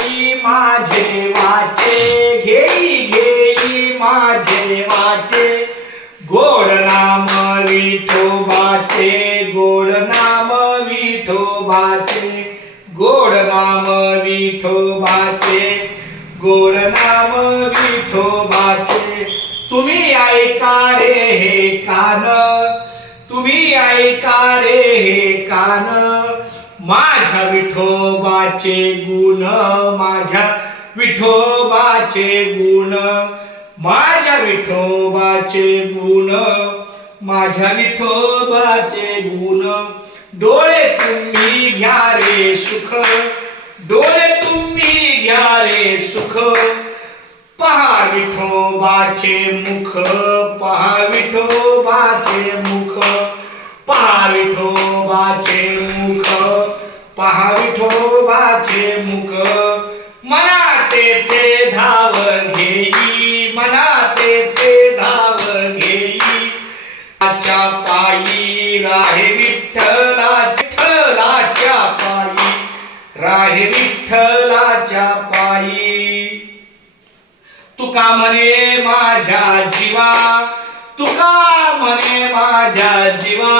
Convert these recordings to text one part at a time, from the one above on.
घेई माझे वाचे, घेई घेई माझे वाचे, गोड नाम विठोबाचे, गोड नाम विठोबाचे, गोड नाम विठोबाचे, गोड नाम विठोबाचे. तुम्ही ऐका रे हे कान, तुम्ही ऐका रे हे कान, माझ्या विठोबाचे गुण, माझ्या विठोबाचे गुण, माझ्या विठोबाचे गुण, माझ्या विठोबाचे गुण. डोळे तुम्ही घ्या रे सुख, डोळे तुम्ही घ्या रे सुख, पहा विठोबाचे मुख, पहा विठोबाचे मुख, पहा विठोबाचे मुख, पहा विठोबाचे मुख. मना तेथे धाव घेई, मना तेथे धाव घेई, च्या पायी राहे विठ्ठलाच्या, विठ्ठलाच्या पायी राहे विठ्ठलाच्या पायी. तुका म्हणे माझ्या जीवा, तुका म्हणे माझ्या जीवा,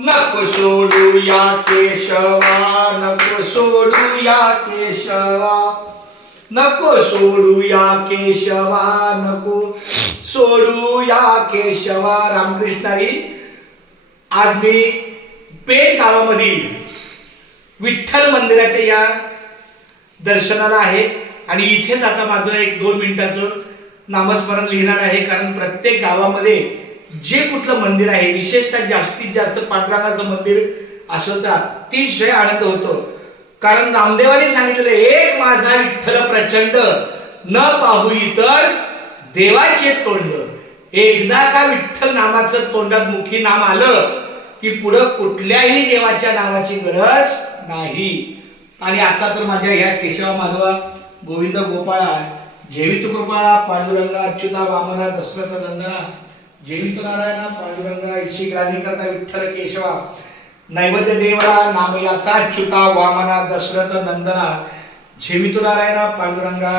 नको सोडू या केशवा, नको सोडू या केशवा, नको सोडू या केशवा, नको सोडू या केशवा. रामकृष्णारी, आज मी पेठ गावामधील विठ्ठल मंदिराच्या या दर्शनाला आहे आणि इथेच आता माझं 1-2 मिनिटाचं नामस्मरण लिहिणार आहे. कारण प्रत्येक गावामध्ये जे कुठलं मंदिर आहे, विशेषतः जास्तीत जास्त पांडुरंगाचं मंदिर असं तर अतिशय आनंद होतो. कारण नामदेवाने सांगितलेलं, एक माझा विठ्ठल प्रचंड, न पाहू इतर देवाचे तोंड. एकदा का विठ्ठल नामाचं तोंडात मुखी नाम आलं की पुढं कुठल्याही देवाच्या नावाची गरज नाही. आणि आता तर माझ्या ह्या केशवा माधवा गोविंद गोपाळा, जेवित कृपा पांडुरंगा अच्युता वामना दशरथ नंदना, जेवित नारायणा पांडुरंगा इशी ग्रामी करता विठ्ठल केशवा, नैवेद्य देवरा नाम याचा अच्युता वामना दशरथ नंदना, जेवित नारायणा पांडुरंगा